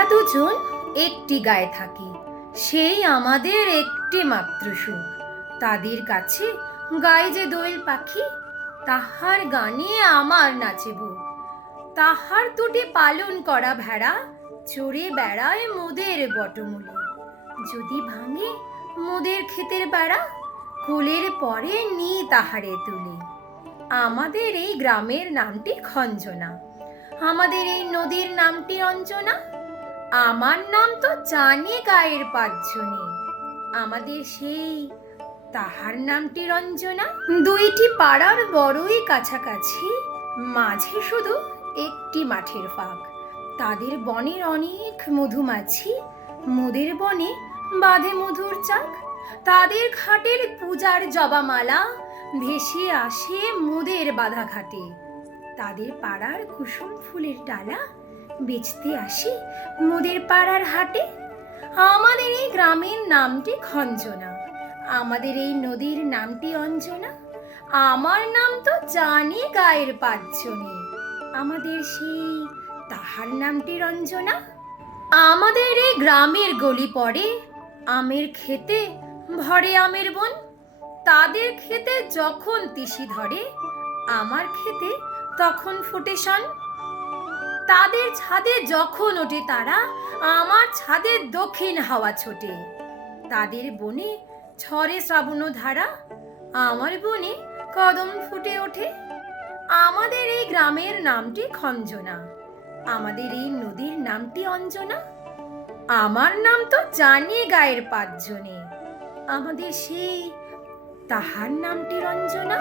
আমরা দুজন একটি গায়ে থাকি, সেই আমাদের একটি মাত্র সুখ। তাদের কাছে গায়ে যে দোয়েল পাখি, তাহার গানে আমার নাচে বুক। তাহার দুটি পালন করা ভেড়া চড়ে বেড়ায় মোদের বটমূলে। যদি ভাঙে মোদের ক্ষেতের বেড়া, কোলের পরে নি তাহারে তুলে। আমাদের এই গ্রামের নামটি খঞ্জনা, আমাদের এই নদীর নামটি অঞ্জনা। আমার নাম তো জানে গায়ের পাঁচজনে, আমাদের সেই তাহার নামটি রঞ্জনা। দুইটি পাড়ার বড়ই কাছাকাছি, মাঝে শুধু একটি মাঠের ফাঁক। তাদের বনের অনেক মধুমাছি, মোদের বনে বাঁধে মধুর চাক। তাদের ঘাটের পূজার জবামালা ভেসে আসে মোদের বাঁধা ঘাটে। তাদের পাড়ার কুসুম ফুলের ডালা বেচতে আসি মোদের পাড়ার হাটে। আমাদের এই গ্রামের নামটি খঞ্জনা, আমাদের এই নদীর নামটি অঞ্জনা। আমার নাম তো জানে গায়ের পাঁচজনে, আমাদের সেই তাহার নামটি রঞ্জনা। আমাদের এই গ্রামের গলি পড়ে আমের খেতে ভরে আমের বন। তাদের খেতে যখন তিসি ধরে, আমার খেতে তখন ফোটে শন। তাদের ছাদে যখন ওঠে তারা, আমার ছাদে দক্ষিণ হাওয়া ছোটে। তাদের বনে ঝরে শ্রাবণ ধারা, আমার বনে কদম ফুটে ওঠে। আমাদের এই গ্রামের নামটি খঞ্জনা, আমাদের এই নদীর নামটি অঞ্জনা। আমার নাম তো জানে গায়ের পাঁচজনে, আমাদের সেই তাহার নামটি রঞ্জনা।